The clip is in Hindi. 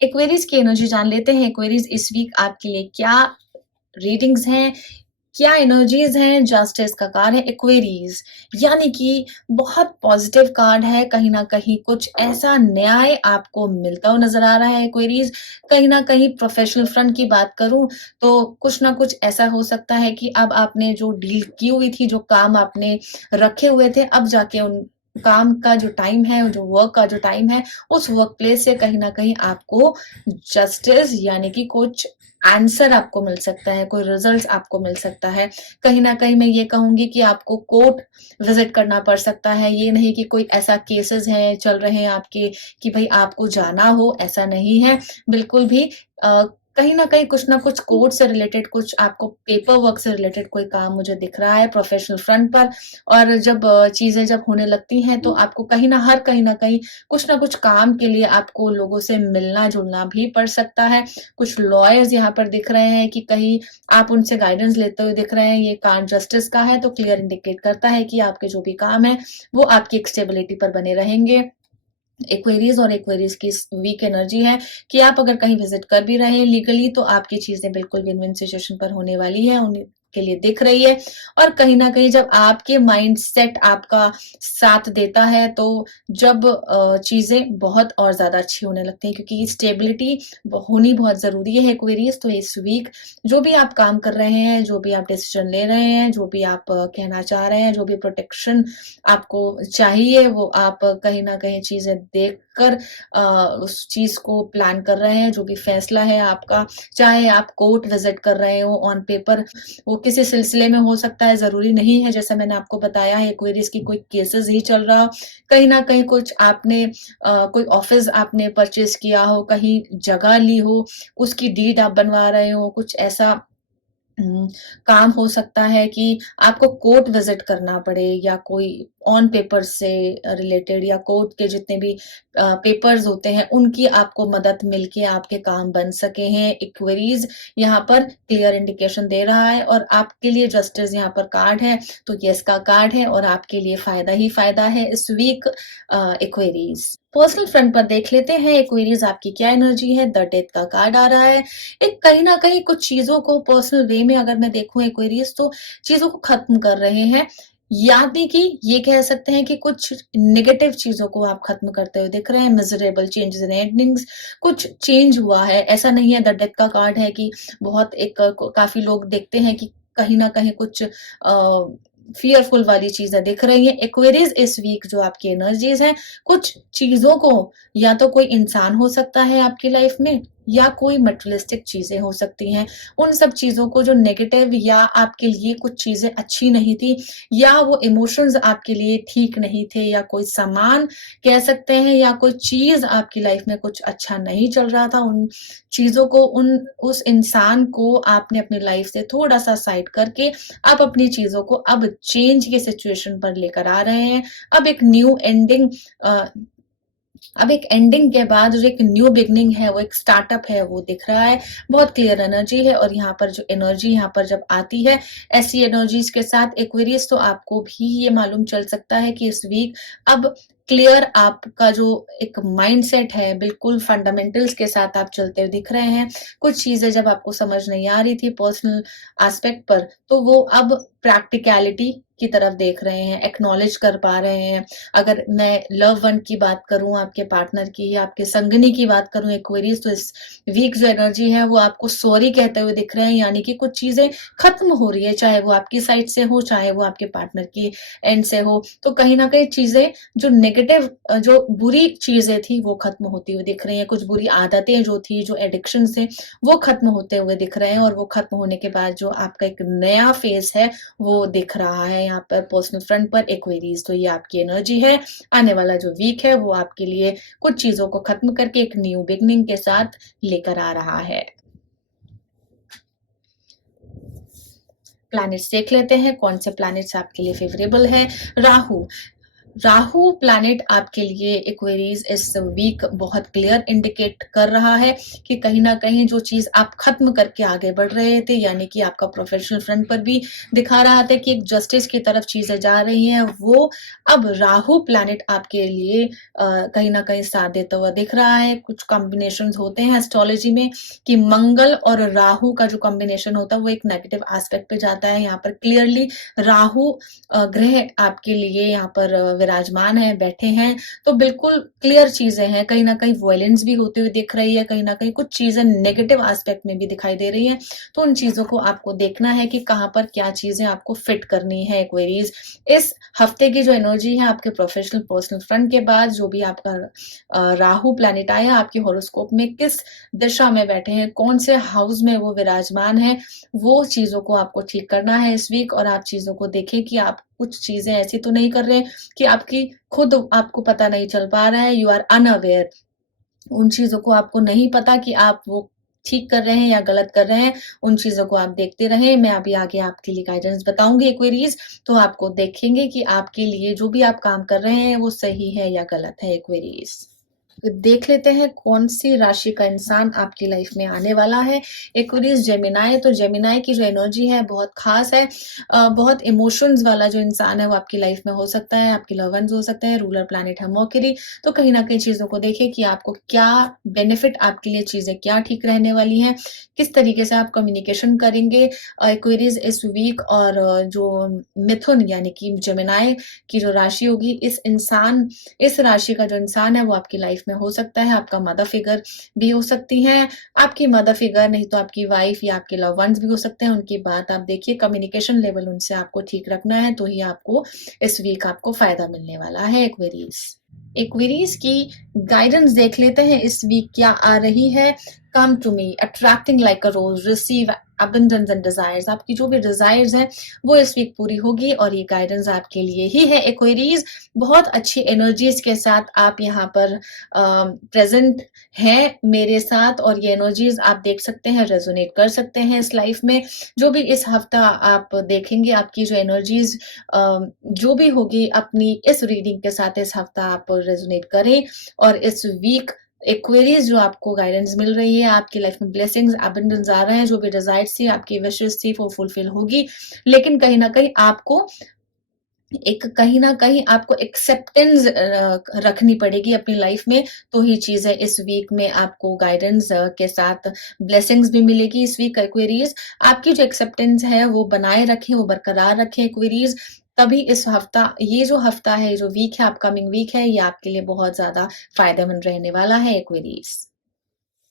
एक्वेरियस की एनर्जी जान लेते हैं। एक्वेरियस इस वीक आपके लिए क्या रीडिंग्स हैं, क्या एनर्जीज हैं। जस्टिस का कार्ड है एक्वेरियस, यानी कि बहुत पॉजिटिव कार्ड है। कहीं ना कहीं कुछ ऐसा न्याय आपको मिलता हुआ नजर आ रहा है एक्वेरियस। कहीं ना कहीं प्रोफेशनल फ्रंट की बात करूं तो कुछ ना कुछ ऐसा हो सकता है कि अब आपने जो डील की हुई थी, जो काम आपने रखे हुए थे, अब जाके उन काम का जो टाइम है, जो वर्क का जो टाइम है, उस वर्क प्लेस से कहीं ना कहीं आपको जस्टिस यानी कि कुछ आंसर आपको मिल सकता है, कोई रिजल्ट्स आपको मिल सकता है। कहीं न कहीं मैं ये कहूँगी कि आपको कोर्ट विज़िट करना पड़ सकता है। ये नहीं कि कोई ऐसा केसेज़ हैं, चल रहे हैं आपके कि भई आपको जाना हो, ऐसा नहीं है। बिल्कुल भी अ, कहीं न कहीं कुछ न कुछ कोर्ट से रिलेटेड, कुछ आपको पेपर वर्क से रिलेटेड कोई काम मुझे दिख रहा है प्रोफ़ेशनल फ्रंट पर। और जब चीज़ें जब होने लगती हैं तो आपको कहीं न कहीं कुछ न कुछ काम के लिए आपको लोगों से मिलना-जुलना भी पड़ सकता है। कुछ लॉयर्स यहाँ पर दिख रहे हैं कि कहीं आप उनसे गाइडेंस लेते हुए दिख रहे हैं। ये कार्ड जस्टिस का है तो क्लियर इंडिकेट करता है कि आपके जो भी काम है वो आपकी एक स्टेबिलिटी पर बने रहेंगे। एक्वेरियस और एक्वेरियस की वीक एनर्जी है कि आप अगर कहीं विजिट कर भी रहे हैं लीगली तो आपकी चीजें बिल्कुल विन विन सिचुएशन पर होने वाली है, उनके लिए दिख रही है। और कहीं ना कहीं जब आपके माइंड सेट आपका साथ देता है तो जब चीजें बहुत और ज्यादा अच्छी होने लगती हैं, क्योंकि स्टेबिलिटी होनी बहुत जरूरी है एक्वेरियस। तो इस वीक जो भी आप काम कर रहे हैं, जो भी आप डिसीजन ले रहे हैं, जो भी आप कहना चाह रहे हैं, जो भी प्रोटेक्शन आपको चाहिए, वो आप कहीं न कहीं चीज़ें देखकर उस चीज़ को प्लान कर रहे हैं। जो भी फैसला है आपका, चाहे आप कोर्ट विज़िट कर रहे हो ऑन पेपर, वो किसी सिलसिले में हो सकता है, ज़रूरी नहीं है। जैसे मैंने आपको बताया है एक्वेरियस की कोई केसेज़ ही चल रहा हो। कहीं न कहीं कुछ आपने कोई ऑफ़िस आपने परचेज़ किया हो, कहीं जगह ली हो, उसकी डीड आप बनवा रहे हो, कुछ ऐसा हुँ, काम हो सकता है कि आपको कोर्ट विज़िट करना पड़े, या कोई ऑन पेपर से रिलेटेड, या कोर्ट के जितने भी पेपर्स होते हैं उनकी आपको मदद मिलके आपके काम बन सके हैं। इक्वेरीज़ यहाँ पर क्लियर इंडिकेशन दे रहा है और आपके लिए जस्टिस यहाँ पर कार्ड है, तो येस का कार्ड है और आपके लिए फ़ायदा ही फ़ायदा है इस वीक इक्वेरीज़। पर्सनल फ्रंट पर देख लेते हैं इक्वेरीज़ आपकी क्या एनर्जी है। द डेथ का कार्ड आ रहा है। एक कहीं न कहीं कुछ चीज़ों को पर्सनल वे में अगर मैं देखूँ एक्वेरियस, तो चीज़ों को ख़त्म कर रहे हैं। यानी कि ये कह सकते हैं कि कुछ नेगेटिव चीज़ों को आप ख़त्म करते हुए दिख रहे हैं। मिज़रेबल चेंजेज़ इन एंडिंग्स, कुछ चेंज हुआ है। ऐसा नहीं है, द डेथ का कार्ड है कि बहुत एक काफ़ी लोग देखते हैं कि कहीं न कहीं कुछ फ़ियरफुल वाली चीज़ें दिख रही हैं। एक्वेरियस इस वीक जो आपकी एनर्जीज़ हैं, कुछ चीज़ों को, या तो कोई इंसान हो सकता है आपकी लाइफ़ में, या कोई मटेरियलिस्टिक चीज़ें हो सकती हैं। उन सब चीज़ों को जो नेगेटिव, या आपके लिए कुछ चीज़ें अच्छी नहीं थी, या वो इमोशंस आपके लिए ठीक नहीं थे, या कोई सामान कह सकते हैं, या कोई चीज़ आपकी लाइफ में कुछ अच्छा नहीं चल रहा था, उन चीज़ों को, उस इंसान को आपने अपनी लाइफ से थोड़ा-सा साइड करके आप अपनी चीज़ों को अब चेंज की सिचुएशन पर लेकर आ रहे हैं। अब एक न्यू एंडिंग अ, अब एक एंडिंग के बाद जो एक न्यू बिगनिंग है, वो एक स्टार्टअप है, वो दिख रहा है। बहुत क्लियर एनर्जी है और यहाँ पर जो एनर्जी यहाँ पर जब आती है, ऐसी एनर्जीज़ के साथ एक्वेरियस, तो आपको भी ये मालूम चल सकता है कि इस वीक अब क्लियर आपका जो एक माइंडसेट है, बिल्कुल फंडामेंटल्स के साथ आप चलते हुए दिख रहे हैं। कुछ चीज़ें जब आपको समझ नहीं आ रही थी पर्सनल एस्पेक्ट पर, तो वो अब प्रैक्टिकैलिटी की तरफ देख रहे हैं, एक्नॉलेज कर पा रहे हैं। अगर मैं लव वन की बात करूँ, आपके पार्टनर की या आपके संगिनी की बात करूँ एक्वेरियस, तो इस वीक जो एनर्जी है वो आपको सॉरी कहते हुए दिख रहे हैं, यानी कि कुछ चीज़ें खत्म हो रही है, चाहे वो आपकी साइड से हो, चाहे वो आपके पार्टनर की एंड से हो। तो कहीं न कहीं चीज़ें जो नेगेटिव जो बुरी चीज़ें थी वो खत्म होती हुई दिख रही हैं। कुछ बुरी आदतें जो थी, जो एडिक्शंस थे, वो खत्म होते हुए दिख रहे हैं, और वो खत्म होने के बाद जो आपका एक नया फेज़ है वो दिख रहा है यहाँ पर पर्सनल फ्रंट पर एक्वेरियस। तो ये आपकी एनर्जी है। आने वाला जो वीक है वो आपके लिए कुछ चीज़ों को खत्म करके एक न्यू बिगनिंग के साथ लेकर आ रहा है। प्लैनेट्स देख लेते हैं, कौन से प्लैनेट्स आपके लिए फेवरेबल है। राहु, राहु प्लैनेट आपके लिए एक्वेरीज इस वीक बहुत क्लियर इंडिकेट कर रहा है कि कहीं ना कहीं जो चीज आप खत्म करके आगे बढ़ रहे थे, यानी कि आपका प्रोफेशनल फ्रंट पर भी दिखा रहा था कि एक जस्टिस की तरफ चीजें जा रही हैं, वो अब राहु प्लैनेट आपके लिए कहीं ना कहीं साथ देता हुआ दिख रहा है। कुछ कॉम्बिनेशंस होते हैं एस्ट्रोलॉजी में कि मंगल और राहु का जो कॉम्बिनेशन होता है वो एक नेगेटिव एस्पेक्ट पे जाता है। यहाँ पर क्लियरली राहु ग्रह आपके लिए यहाँ पर विराजमान है, बैठे हैं, तो बिल्कुल क्लियर चीजें हैं। कहीं ना कहीं वायलेंस भी होते हुए दिख रही है, कहीं ना कहीं कुछ चीजें नेगेटिव एस्पेक्ट में भी दिखाई दे रही हैं। तो उन चीजों को आपको देखना है कि कहाँ पर क्या चीजें आपको फिट करनी है। एक्वेरीज इस हफ्ते की जो एनर्जी है आपके प्रोफेशनल पर्सनल फ्रंट के बाद जो भी आपका राहु प्लैनेट आया आपके हॉरोस्कोप में किस दिशा में बैठे हैं, कौन से हाउस में वो विराजमान है, वो चीजों को आपको ठीक करना है इस वीक। और आप चीजों को देखें कि आप कुछ चीजें ऐसी तो नहीं कर रहे कि आपकी खुद आपको पता नहीं चल पा रहा है, यू आर अनअवेयर। उन चीजों को आपको नहीं पता कि आप वो ठीक कर रहे हैं या गलत कर रहे हैं। उन चीजों को आप देखते रहें। मैं अभी आगे आपके लिए गाइडेंस बताऊंगी एक्वेरीज, तो आपको देखेंगे कि आपके लिए जो भी आप काम कर रहे हैं वो सही है या गलत है एक्वेरीज। तो देख लेते हैं कौन सी राशि का इंसान आपकी लाइफ में आने वाला है। एक्वेरियस जेमिनाई, तो जेमिनाई की जो एनर्जी है बहुत खास है। बहुत इमोशंस वाला जो इंसान है वो आपकी लाइफ में हो सकता है, आपके लव वंस हो सकते हैं। रूलर प्लैनेट है मर्क्यूरी, तो कहीं ना कहीं चीजों को देखें कि आपको क्या बेनिफिट, आपके लिए चीजें क्या ठीक रहने वाली हैं, किस तरीके से आप कम्युनिकेशन करेंगे एक्वेरियस इस वीक। और जो मिथुन यानी कि जेमिनाई की जो राशि होगी, इस राशि का जो इंसान है वो आपकी लाइफ में हो सकता है। आपका मदर फिगर भी हो सकती है, आपकी मदर फिगर नहीं तो आपकी वाइफ या आपके लव वंस भी हो सकते हैं। उनकी बात आप देखिए, कम्युनिकेशन लेवल उनसे आपको ठीक रखना है, तो ही आपको इस वीक आपको फायदा मिलने वाला है एक्वेरीज। एक्वेरीज की गाइडेंस देख लेते हैं इस वीक क्या आ रही है। Come to me attracting like a rose, receive abundance and desires. आपकी जो भी डिजायर्स हैं वो इस वीक पूरी होगी और ये गाइडेंस आपके लिए ही है एक्वेरीज। बहुत अच्छी एनर्जीज के साथ आप यहाँ पर प्रेजेंट हैं मेरे साथ, और ये एनर्जीज आप देख सकते हैं, रेजोनेट कर सकते हैं इस लाइफ में। जो भी इस हफ्ता आप देखेंगे, आपकी जो एनर्जीज जो भी होगी अपनी इस रीडिंग के साथ इस हफ्ता आप रेजोनेट करें। और इस वीक एक्वेरीज जो आपको गाइडेंस मिल रही है, आपकी लाइफ में ब्लेसिंग्स एबंडेंस आ रहे हैं, जो भी डिजायर्स थी, आपकी विशेस थी, वो फुलफिल होगी। लेकिन कहीं ना कहीं आपको एक्सेप्टेंस रखनी पड़ेगी अपनी लाइफ में, तो ही चीजें इस वीक में आपको गाइडेंस के साथ ब्लेसिंग्स भी मिलेगी इस वीक एक्वेरीज। आपकी जो एक्सेप्टेंस है वो बनाए रखें, वो बरकरार रखें एक्वेरीज, तभी इस हफ्ता, ये जो हफ्ता है, जो वीक है, अपकमिंग वीक है, ये आपके लिए बहुत ज्यादा फायदेमंद रहने वाला है एक्वेरीज।